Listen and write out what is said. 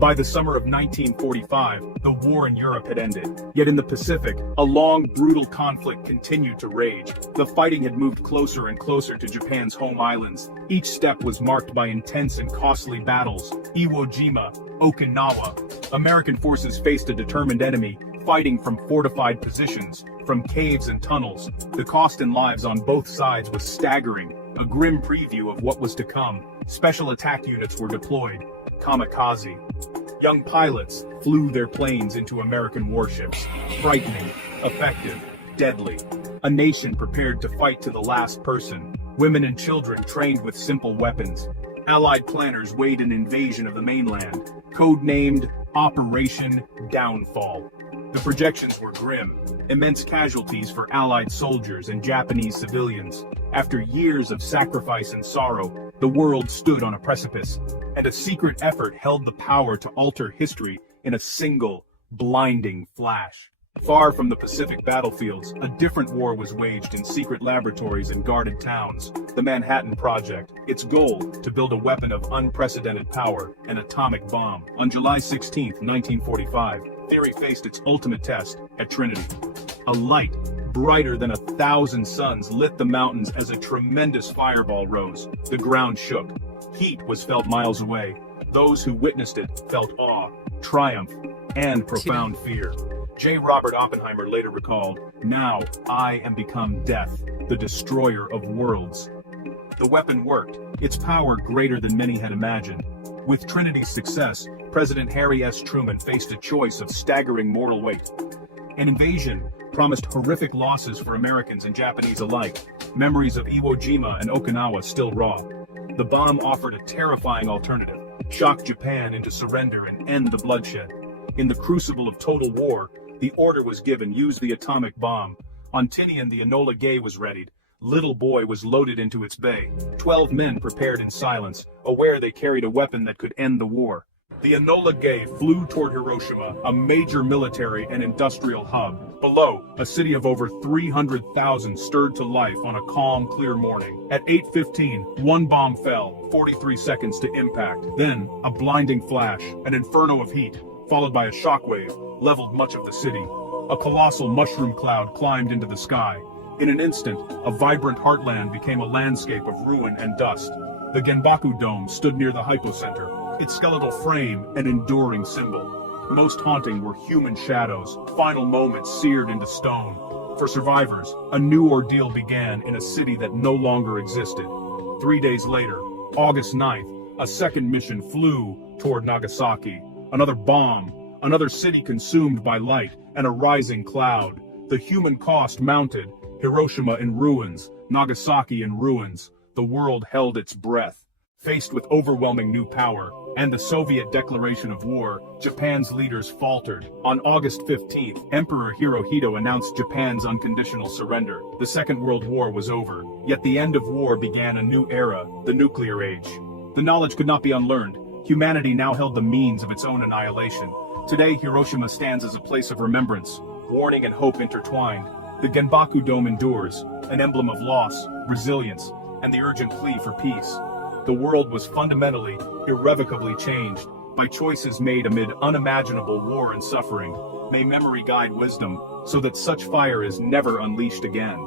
By the summer of 1945, the war in Europe had ended. Yet in the Pacific, a long, brutal conflict continued to rage. The fighting had moved closer and closer to Japan's home islands. Each step was marked by intense and costly battles. Iwo Jima, Okinawa. American forces faced a determined enemy, fighting from fortified positions, from caves and tunnels. The cost in lives on both sides was staggering, a grim preview of what was to come. Special attack units were deployed. Kamikaze. Young pilots flew their planes into American warships. Frightening, effective, deadly. A nation prepared to fight to the last person. Women and children trained with simple weapons. Allied planners weighed an invasion of the mainland, codenamed Operation Downfall. The projections were grim. Immense casualties for Allied soldiers and Japanese civilians. After years of sacrifice and sorrow, the world stood on a precipice, and a secret effort held the power to alter history in a single, blinding flash. Far from the Pacific battlefields, a different war was waged in secret laboratories and guarded towns. The Manhattan Project, its goal to build a weapon of unprecedented power, an atomic bomb. On July 16, 1945, theory faced its ultimate test at Trinity. A light, brighter than 1,000 suns, lit the mountains as a tremendous fireball rose. The ground shook. Heat was felt miles away. Those who witnessed it felt awe, triumph, and profound fear. J. Robert Oppenheimer later recalled, "Now I am become death, the destroyer of worlds." The weapon worked, its power greater than many had imagined. With Trinity's success, President Harry S. Truman faced a choice of staggering moral weight. An invasion promised horrific losses for Americans and Japanese alike. Memories of Iwo Jima and Okinawa still raw. The bomb offered a terrifying alternative: shock Japan into surrender and end the bloodshed. In the crucible of total war, the order was given: use the atomic bomb. On Tinian, the Enola Gay was readied. Little Boy was loaded into its bay. 12 men prepared in silence, aware they carried a weapon that could end the war. The Enola Gay flew toward Hiroshima, a major military and industrial hub. Below, a city of over 300,000 stirred to life on a calm, clear morning. At 8:15, one bomb fell, 43 seconds to impact. Then, a blinding flash, an inferno of heat, followed by a shockwave, leveled much of the city. A colossal mushroom cloud climbed into the sky. In an instant, a vibrant heartland became a landscape of ruin and dust. The Genbaku Dome stood near the hypocenter, its skeletal frame an enduring symbol. Most haunting were human shadows, final moments seared into stone. For survivors, a new ordeal began in a city that no longer existed. 3 days later, August 9th, a second mission flew toward Nagasaki. Another bomb, another city consumed by light and a rising cloud. The human cost mounted. Hiroshima in ruins, Nagasaki in ruins. The world held its breath. Faced with overwhelming new power and the Soviet declaration of war, Japan's leaders faltered. On August 15th, Emperor Hirohito announced Japan's unconditional surrender. The Second World War was over, yet the end of war began a new era, the nuclear age. The knowledge could not be unlearned. Humanity now held the means of its own annihilation. Today, Hiroshima stands as a place of remembrance, warning and hope intertwined. The Genbaku Dome endures, an emblem of loss, resilience, and the urgent plea for peace. The world was fundamentally, irrevocably changed by choices made amid unimaginable war and suffering. May memory guide wisdom, so that such fire is never unleashed again.